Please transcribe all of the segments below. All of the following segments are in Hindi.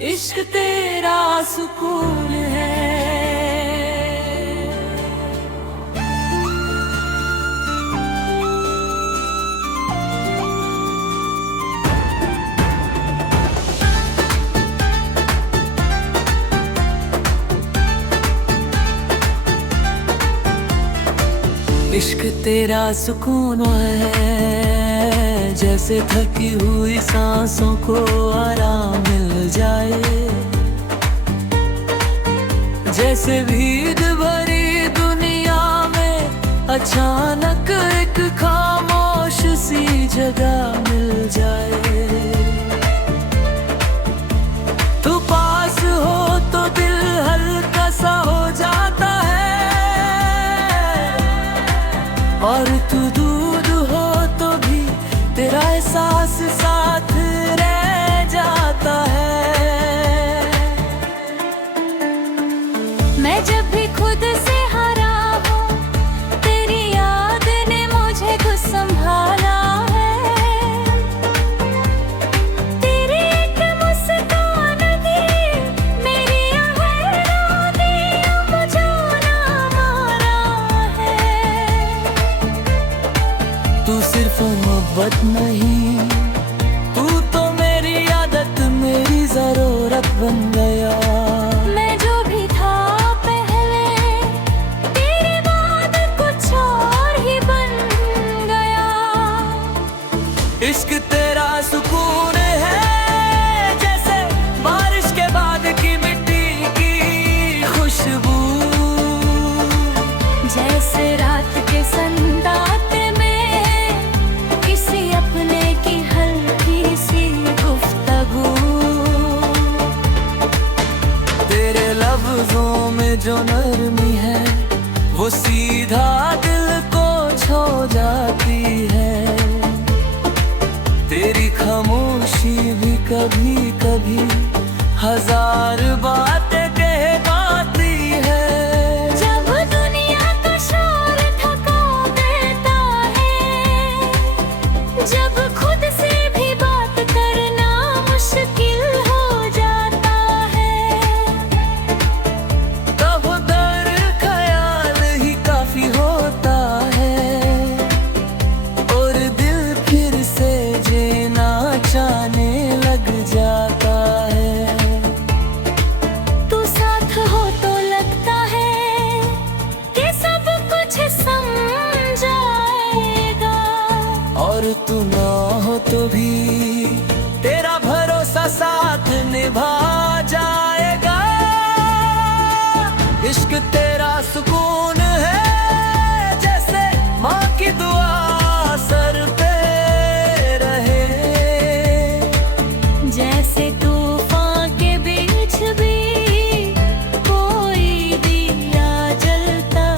इश्क तेरा सुकून है। इश्क तेरा सुकून है, जैसे थकी हुई सांसों को आराम मिल जाए, जैसे भीड़ भरी दुनिया में अचानक एक खामोश सी जगह मिल जाए। तू पास हो तो दिल हल्का सा हो जाता है, और तू दूर हो तो भी तेरा एहसास साथ रह जाता है। मैं जब भी खुद से हारा हूँ, तेरी याद ने मुझे कुछ संभाला है। तेरी एक मुस्कान दी मेरी आहट दी, मुझे ना मारा है। तू सिर्फ मोहब्बत नहीं, तू तो मेरी आदत, मेरी जरूरत बन गया। मैं जो भी था पहले, तेरे बाद कुछ और ही बन गया। इश्क तेरा सुकून है, जैसे बारिश के बाद की मिट्टी की खुशबू, जैसे रात के सन्नाटे में किसी अपने की हल्की सी गुफ्तगू। तेरे लफ्जों में जो नरमी है, वो सीधा दिल को छू जाती है। तेरी खामोशी भी कभी कभी हजार बातें कह पाती है। जब दुनिया का शोर थका देता है, जब खुद से भी बात करना मुश्किल हो जाता है, तब दर ख्याल ही काफी होता है, और दिल फिर से जीना चाहने लग जाता है। तू साथ हो तो लगता है कि सब कुछ समझाएगा, और तू ना हो तो भी तेरा भरोसा साथ निभा जाएगा। इश्क तेरा सुकून है, जैसे माँ की दुआ सर पे रहे, जैसे तूफान के बीच भी कोई दिया जलता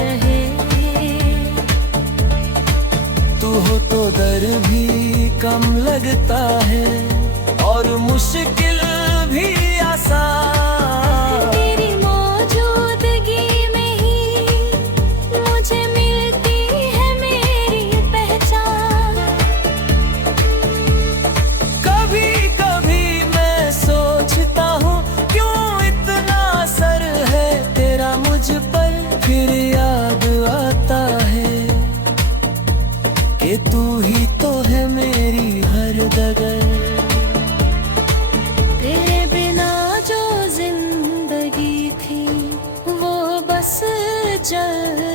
रहे। तू हो तो दर भी कम लगता है, और मुश्किल भी आसान। तेरी मौजूदगी में ही मुझे मिलती है मेरी पहचान। कभी कभी मैं सोचता हूँ, क्यों इतना असर है तेरा मुझ पर, फिर याद आता है कि तू ही तो है मेरी हर डगर। तेरे बिना जो जिंदगी थी, वो बस जल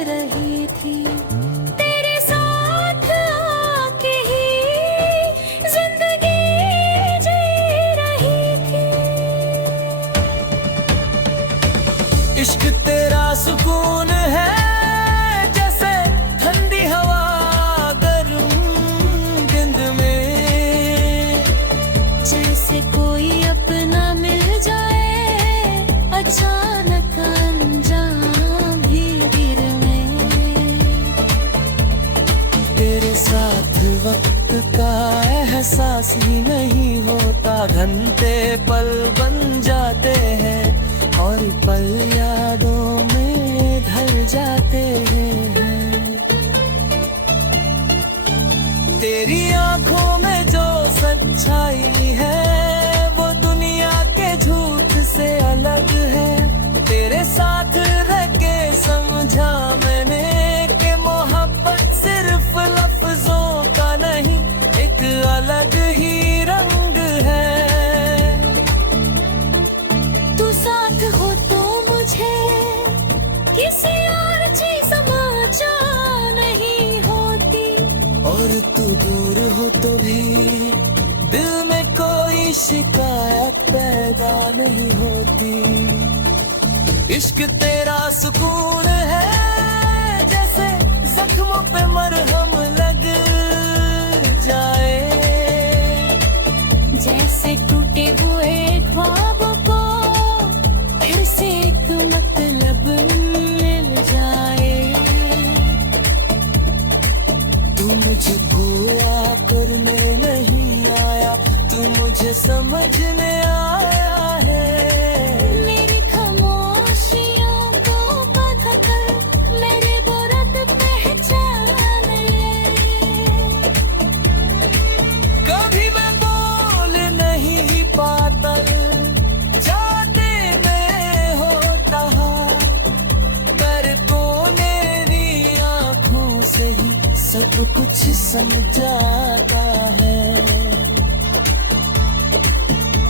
रही थी। तेरे साथ आके ही जिंदगी जी रही थी। इश्क तेरा सुकून है, जैसे ठंडी हवा गर्म नींद में, जैसे कोई अपना मिल जाए अचानक अनजान भीड़ में। तेरे साथ वक्त का एहसास ही नहीं होता, घंटे पल बन जाते हैं, और पल यादों में ढल जाते हैं। तेरी आंखों में जो सच्चाई है, वो दुनिया के से अलग है। तेरे साथ रह के समझा मैंने कि मोहब्बत सिर्फ लफ्जों का नहीं, एक अलग ही रंग है। तू साथ हो तो मुझे किसी और चीज समझा नहीं होती, और तू दूर हो तो भी दिल में कोई शिकायत पैदा नहीं होती। इश्क तेरा सुकून है, जैसे जख्मों पे मरहम लग जाए, जैसे टूटे हुए ख्वाबों को फिर से एक मतलब मिल जाए। तू मुझे पूरा करने नहीं आया, तू मुझे समझने आया है। मेरी खामोशियों को पता कर, मेरे बुरद पहचान ले। कभी मैं बोल नहीं पाता, जाते में होता पर तो मेरी आंखों से ही सब कुछ समझाता है।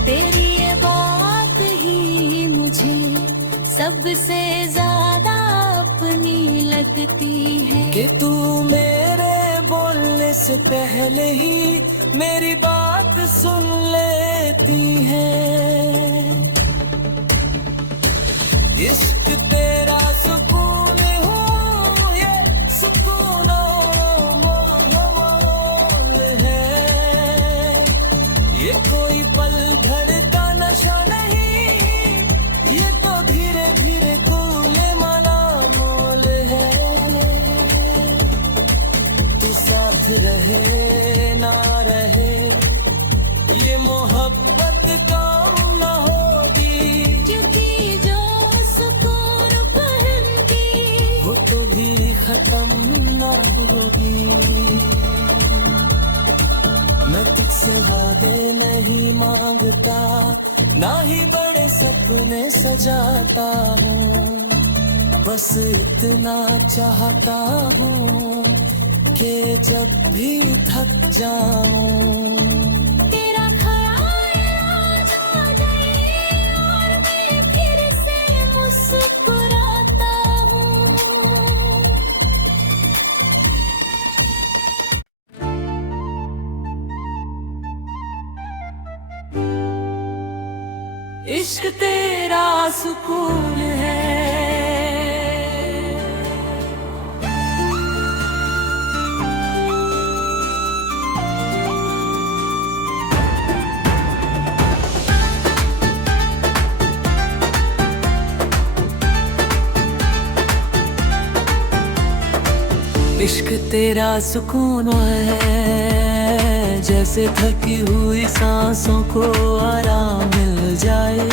तेरी ये बात ही मुझे सबसे ज्यादा अपनी लगती है। कि तू मेरे बोलने से पहले ही मेरी बात सुन लेती है। इश्क तेरा सुकून हो, ये सुकूनों मोल है। ये कोई पल भर का नशा नहीं, ये तो धीरे धीरे कूले माला मोल है। तू साथ रहे ना रहे, ये मोहब्बत काम ना होगी, क्योंकि जो सुकून पहन की वो तो भी खत्म ना होगी। मैं तुझसे वादे नहीं मांगता, ना ही बड़े सपने सजाता हूँ, बस इतना चाहता हूँ कि जब भी थक जाऊं तेरा ख्याल आ जाए और मैं फिर से मुस्कुराता हूँ। इश्क तेरा सुकून है। इश्क तेरा सुकून है, जैसे थकी हुई सांसों को आराम मिल जाए,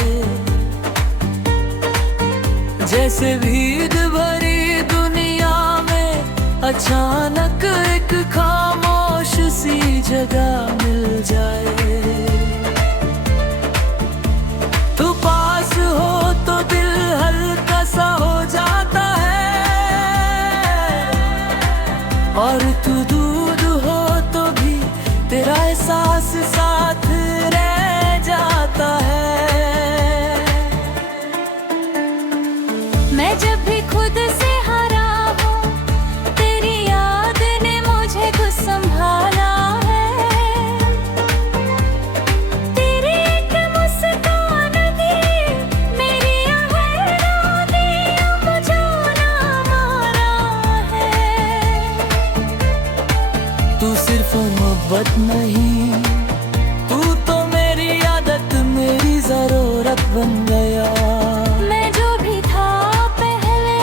जैसे भीड़ भरी दुनिया में अचानक एक खामोश सी जगह मिल जाए। तू पास हो तो दिल हल्का सा हो जाता है, और तू दूर हो तो भी तेरा एहसास साथ रह जाता है। मैं जब भी खुद से हारा हूँ, तेरी याद ने मुझे कुछ संभाला है। तेरी एक मुस्कान दी मेरी आहट दी, मुझे ना मारा है। तू सिर्फ मोहब्बत नहीं, तू तो मेरी आदत, मेरी जरूरत बन गया। मैं जो भी था पहले,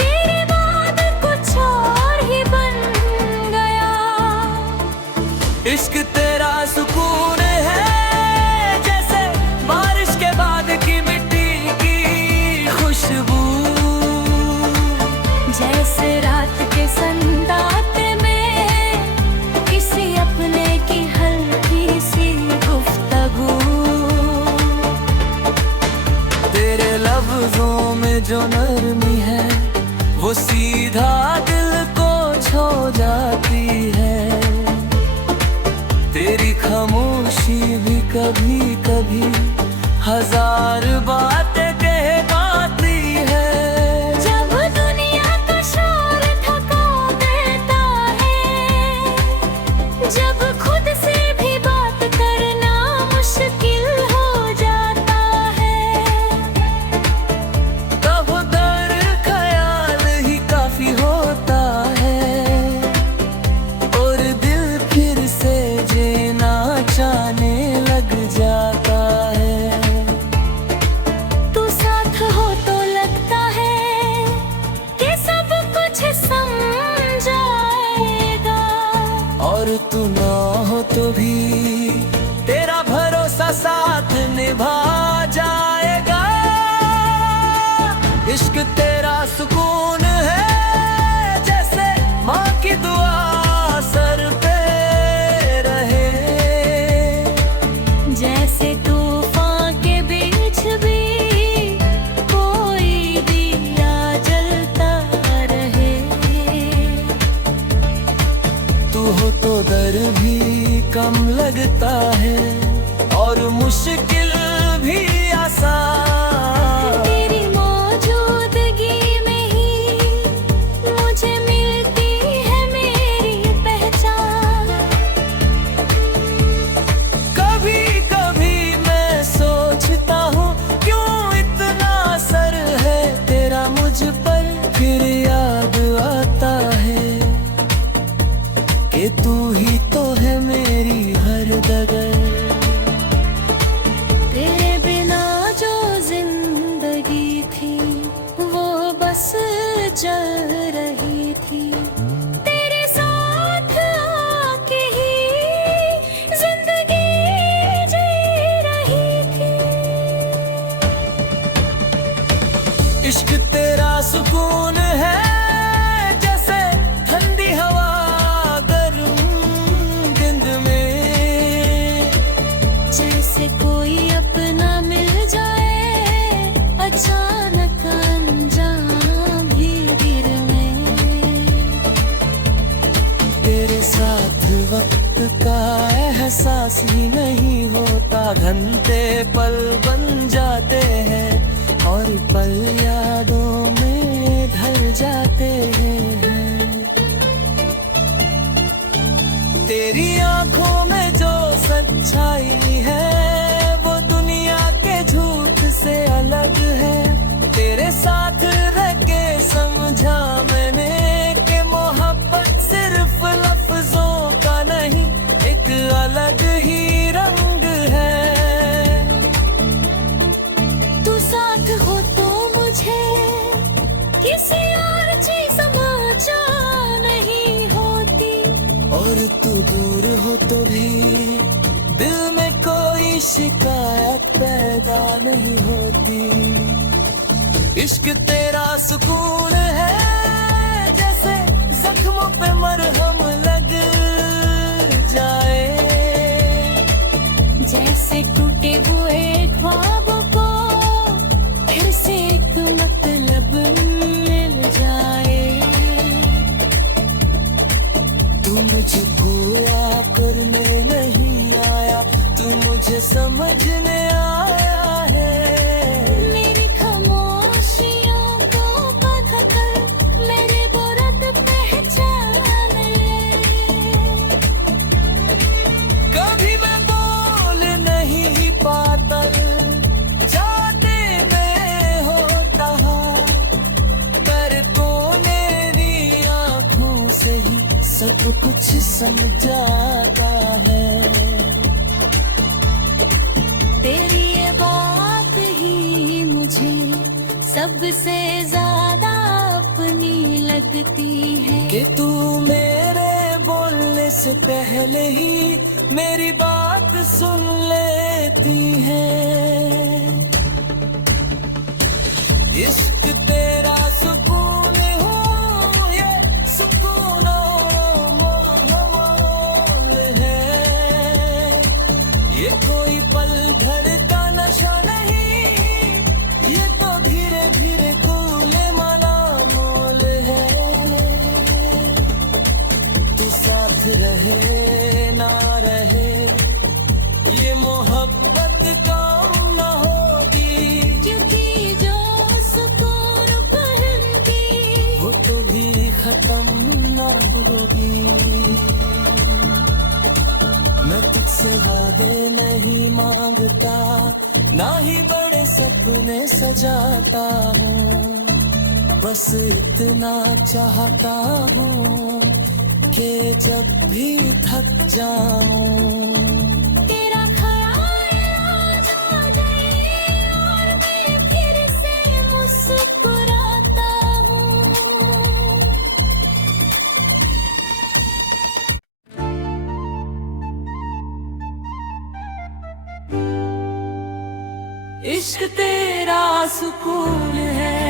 तेरे बाद कुछ और ही बन गया। इश्क तेरा सुकून है, जैसे बारिश के बाद की मिट्टी की खुशबू, जैसे रात के सन्नाटे में किसी अपने की हल्की सी गुफ्तगू। कभी कभी हजार बातें कह पाती है। जब दुनिया का शोर थका देता है, जब खुद से भी बात करना मुश्किल हो जाता है, तब दर ख्याल ही काफी होता है और दिल फिर से जीना चाहने लग जाता है। तू साथ हो तो लगता है कि सब कुछ समझाएगा, और तू ना हो तो भी तेरा भरोसा साथ निभा जाएगा। इश्क तेरा सुकून है, जैसे माँ की दुआ सर पे रहे, जैसे तूफान के बीच भी कोई दिया जलता रहे। तू हो तो दर भी कम लगता है और मुश्किल भी आसान। तेरी मौजूदगी में ही मुझे मिलती है मेरी पहचान। कभी कभी मैं सोचता हूँ क्यों इतना असर है तेरा मुझ पर, फिर याद आता है कि तू ही तो है मेरी हर डगर। तेरे बिना जो जिंदगी थी वो बस जल रही थी, तेरे साथ आके ही जिंदगी जी रही थी। इश्क तेरा सुकून है, जैसे ठंडी हवा गर्म दिन में, जैसे कोई अपना मिल जाए अचानक अनजान भीड़ में। तेरे साथ वक्त का एहसास ही नहीं होता, घंटे पल बन जाते हैं और पल यादों में ढल जाते हैं। तेरी आंखों में जो सच्चाई है वो दुनिया के झूठ से अलग है। तेरे साथ रह के समझा मैंने कि मोहब्बत सिर्फ लफ्जों का नहीं, एक अलग ही रंग है। तू साथ हो तो मुझे किसी और चीज समाचा नहीं होती, और तू दूर हो तो भी दिल में कोई शिकायत पैदा नहीं होती। इश्क तेरा सुकून है, जैसे जख्मों पे मरहम लग जाए, जैसे टूटे हुए ख्वाबों को फिर से एक मतलब मिल जाए। तू मुझे पूरा करने नहीं आया, तू मुझे समझने आया है। मेरी खामोशियों को पता कर, मेरे बुरद पहचान ले। कभी मैं बोल नहीं पाता, जाते में होता पर तो मेरी आंखों से ही सब कुछ समझाता है। तेरी ये बात ही मुझे सबसे ज्यादा अपनी लगती है, कि तू मेरे बोलने से पहले ही मेरी बात सुन लेती है। इश्क तेरा सुकून हूँ, ये सुकूनों माहौल है, ये कोई पल भर का नशा नहीं, ये तो धीरे धीरे तूले माला मोल है। तू साथ रहे ना रहे ये मोहब्बत काम न होगी, क्योंकि जो सुकून पहन की वो तो भी खत्म न होगी। मैं तुझसे वादे नहीं मांगता, ना ही बड़े सपने सजाता हूँ, बस इतना चाहता हूँ कि जब भी थक जाऊं तेरा ख्याल आ जाए और मैं फिर से मुस्कुराता हूँ। इश्क तेरा सुकून है।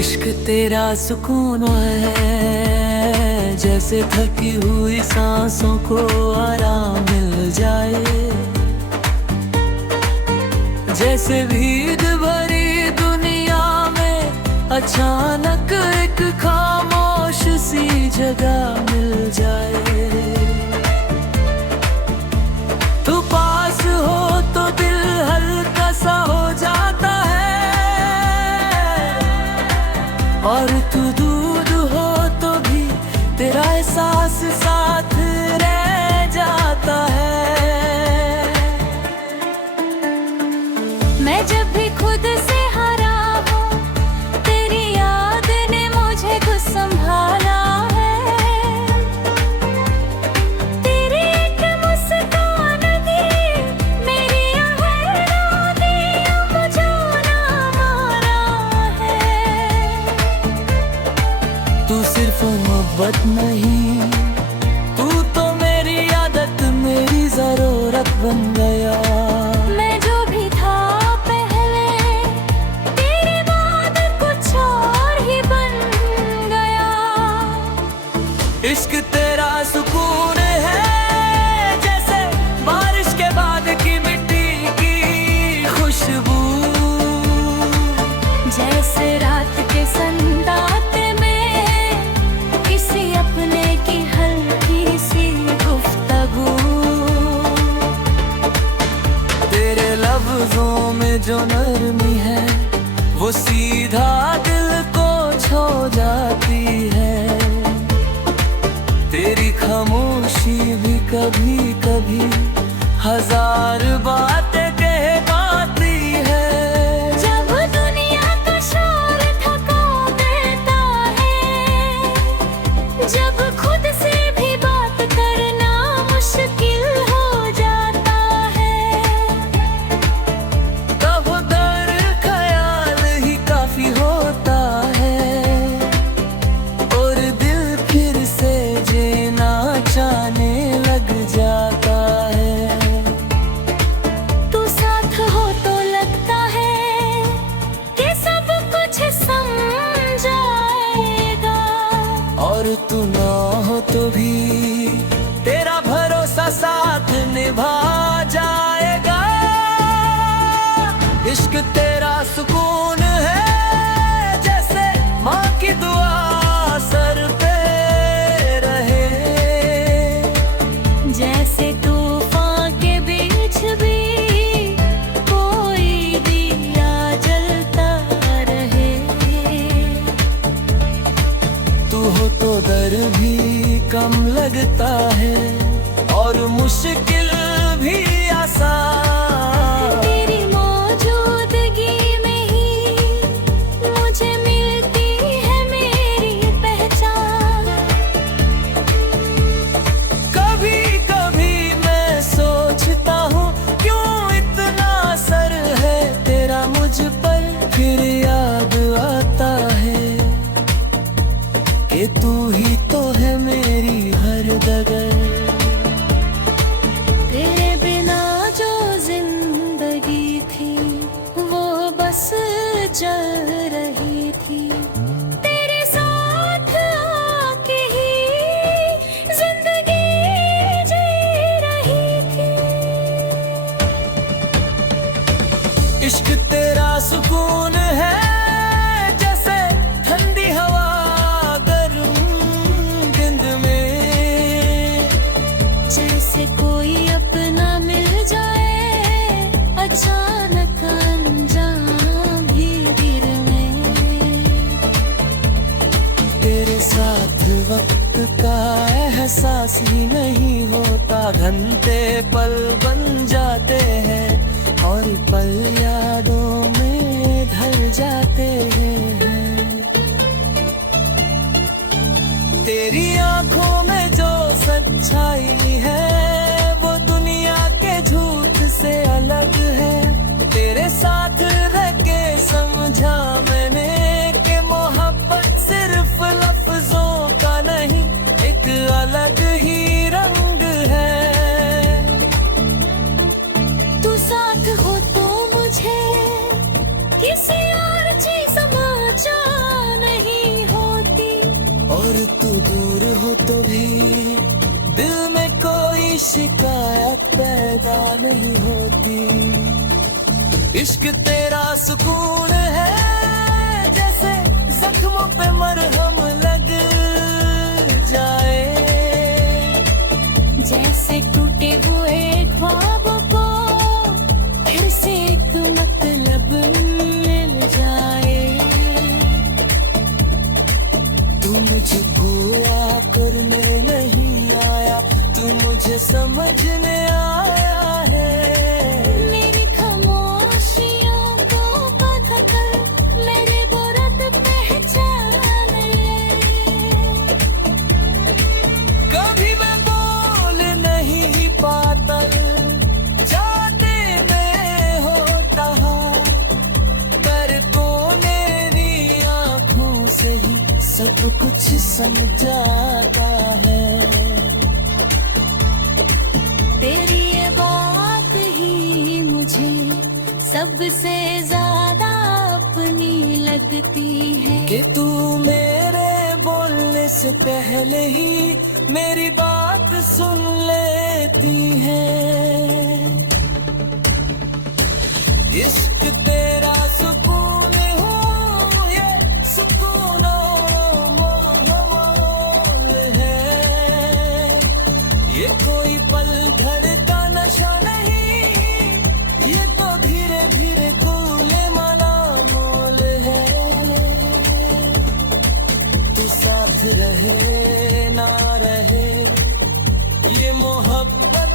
इश्क तेरा सुकून है, जैसे थकी हुई सांसों को आराम मिल जाए, जैसे भीड़ भरी दुनिया में अचानक एक खामोश सी जगह मिल जाए। तू पास हो तो दिल हल्का सा हो जाता है, और तू दूर हो तो भी तेरा एहसास साथ रह जाता है। मैं जब भी खुद से हारा हूँ, तेरी याद ने मुझे कुछ संभाला है। तेरी एक मुस्कान दी मेरी हर रात मुझे ना मारा है। तू सिर्फ मोहब्बत नहीं, तू तो मेरी आदत, मेरी जरूरत बन गया। मैं जो भी था पहले, तेरे बाद कुछ और ही बन गया। इश्क तेरा सुकून है, जैसे बारिश के बाद की मिट्टी की खुशबू, जैसे रात के सन्नाटे में किसी अपने की हल्की सी गुफ्तगू। तेरे लफ्जों में जो नरमी है वो सीधा दिल को छू जाती है। तेरी खामोशी भी कभी कभी हजार बातें कह पाती है। जब दुनिया का शोर थका देता है, जब खुद से भी बात करना मुश्किल हो जाता है, तब दर ख्याल ही काफी होता है, और दिल फिर से जीना चाहने लग जाता है। तू साथ हो तो लगता है कि सब कुछ समझाएगा, और तू ना हो तो भी तेरा भरोसा साथ निभा जाएगा। इश्क तेरा सुकून है, जैसे माँ की दुआ सर पे रहे, जैसे तूफान के बीच भी कोई दिया जलता रहे। तू हो तो दर भी कम लगता है, और मुश्किल भी आसान। तेरी मौजूदगी में ही मुझे मिलती है मेरी पहचान। कभी कभी मैं सोचता हूँ क्यों इतना असर है तेरा मुझ पर, फिर याद आता है कि तू ही तो है मेरी हर डगर। तेरे बिना जो जिंदगी थी वो बस चल रही थी। तेरे साथ आके ही जिंदगी घंटे पल बन जाते हैं और पल यादों में ढल जाते हैं। तेरी आंखों में जो सच्चाई है वो दुनिया के झूठ से अलग है। तेरे साथ रह के समझा मैंने कि मोहब्बत सिर्फ लफ्जों का नहीं, एक अलग ही रंग है। तू साथ हो तो मुझे किसी और चीज समझा नहीं होती, और तू दूर हो तो भी दिल में कोई शिकायत पैदा नहीं होती। इश्क तेरा सुकून है जैसे जख्मों पे मरहम लग जाए, जैसे टूटे हुए ख्वाबों को फिर से एक मतलब मिल जाए। तू मुझे पूरा करने नहीं आया, तू मुझे समझने आया है। मेरी खामोशियों को पता कर मेरे बुरद पहचान ले। कभी मैं बोल नहीं पाता, जाते में होता पर को मेरी आंखों से ही सब कुछ समझाता है। तेरी ये बात ही मुझे सबसे ज्यादा अपनी लगती है। कि तू मेरे बोलने से पहले ही मेरी बात सुन लेती है। इश्क तेरा सुकून हूँ, ये सुकूनों माहौल है। ये कोई पल भर का नशा नहीं, ये तो धीरे धीरे कूले माला मोल है। तू साथ रहे ना रहे ये मोहब्बत